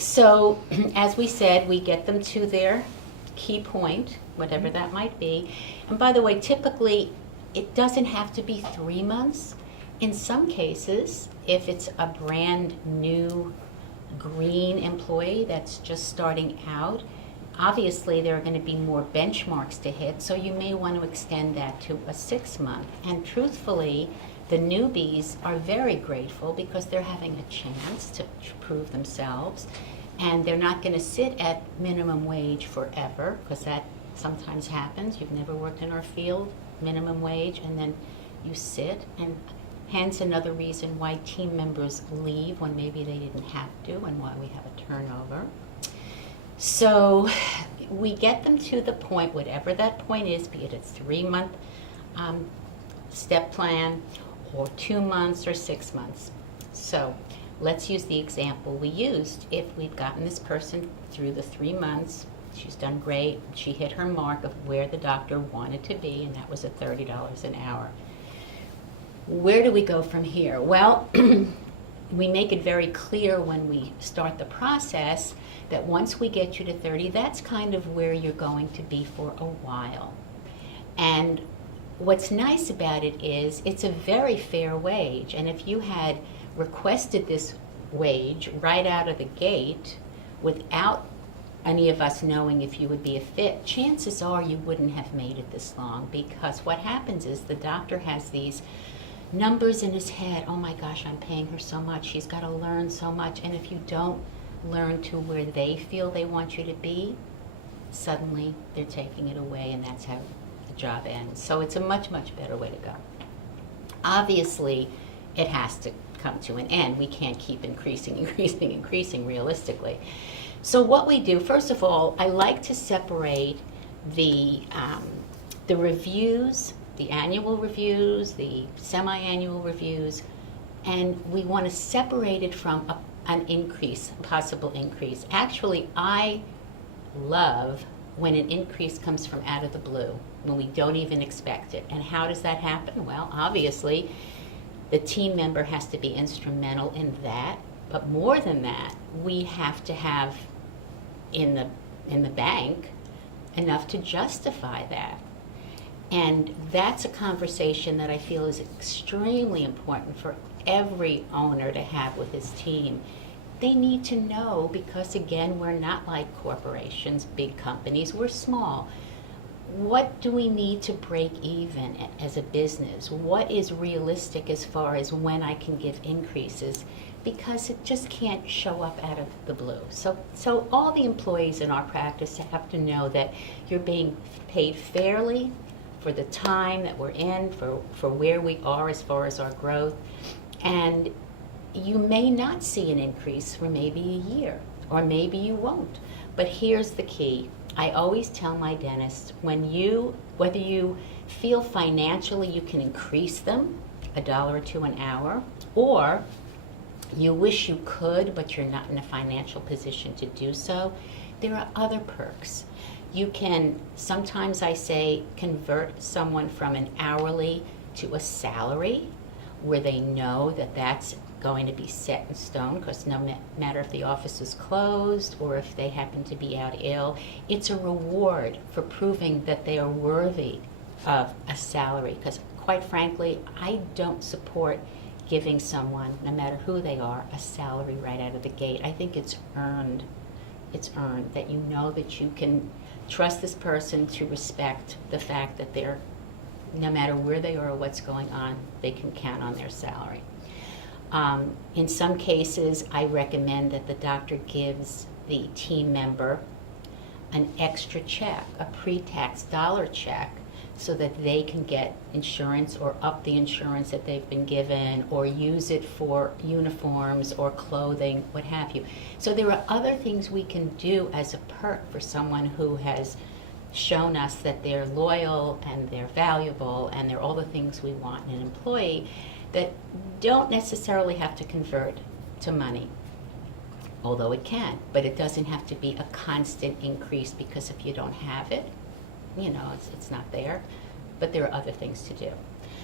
So, as we said, we get them to their key point, whatever that might be. And by the way, typically, it doesn't have to be 3 months. In some cases, if it's a brand new green employee that's just starting out, obviously there are going to be more benchmarks to hit, so you may want to extend that to a 6-month. And truthfully, the newbies are very grateful because they're having a chance to prove themselves, and they're not going to sit at minimum wage forever, because that sometimes happens. You've never worked in our field, minimum wage, and then you sit, and hence another reason why team members leave when maybe they didn't have to, and why we have a turnover. So we get them to the point, whatever that point is, be it a 3-month step plan, or 2 months, or 6 months. So let's use the example we used. If we've gotten this person through the 3 months, she's done great, she hit her mark of where the doctor wanted to be, and that was at $30 an hour. Where do we go from here? Well, we make it very clear when we start the process that once we get you to 30, that's kind of where you're going to be for a while. And what's nice about it is it's a very fair wage, and if you had requested this wage right out of the gate without any of us knowing if you would be a fit, chances are you wouldn't have made it this long, because what happens is the doctor has these numbers in his head. Oh my gosh, I'm paying her so much, she's got to learn so much, and if you don't learn to where they feel they want you to be, suddenly they're taking it away, and that's how the job ends. So it's a much, much better way to go. Obviously, it has to come to an end. We can't keep increasing realistically. So what we do, first of all, I like to separate the reviews, the annual reviews, the semi-annual reviews, and we want to separate it from an increase, a possible increase. Actually, I love when an increase comes from out of the blue, when we don't even expect it. And how does that happen? Well, obviously, the team member has to be instrumental in that, but more than that, we have to have in the bank enough to justify that. And that's a conversation that I feel is extremely important for every owner to have with his team. They need to know, because again, we're not like corporations, big companies, we're small. What do we need to break even as a business? What is realistic as far as when I can give increases? Because it just can't show up out of the blue. So all the employees in our practice have to know that you're being paid fairly for the time that we're in, for where we are as far as our growth. And you may not see an increase for maybe a year, or maybe you won't. But here's the key. I always tell my dentists, whether you feel financially you can increase them $1 or $2 an hour, or you wish you could, but you're not in a financial position to do so, there are other perks. You can, sometimes I say, convert someone from an hourly to a salary, where they know that that's going to be set in stone, because no matter if the office is closed or if they happen to be out ill, it's a reward for proving that they are worthy of a salary. Because quite frankly, I don't support giving someone, no matter who they are, a salary right out of the gate. I think it's earned. It's earned, that you know that you can trust this person to respect the fact that they're, no matter where they are or what's going on, they can count on their salary. In some cases, I recommend that the doctor gives the team member an extra check, a pre-tax dollar check, so that they can get insurance or up the insurance that they've been given, or use it for uniforms or clothing, what have you. So there are other things we can do as a perk for someone who has shown us that they're loyal and they're valuable and they're all the things we want in an employee, that don't necessarily have to convert to money, although it can, but it doesn't have to be a constant increase, because if you don't have it, it's not there. But there are other things to do.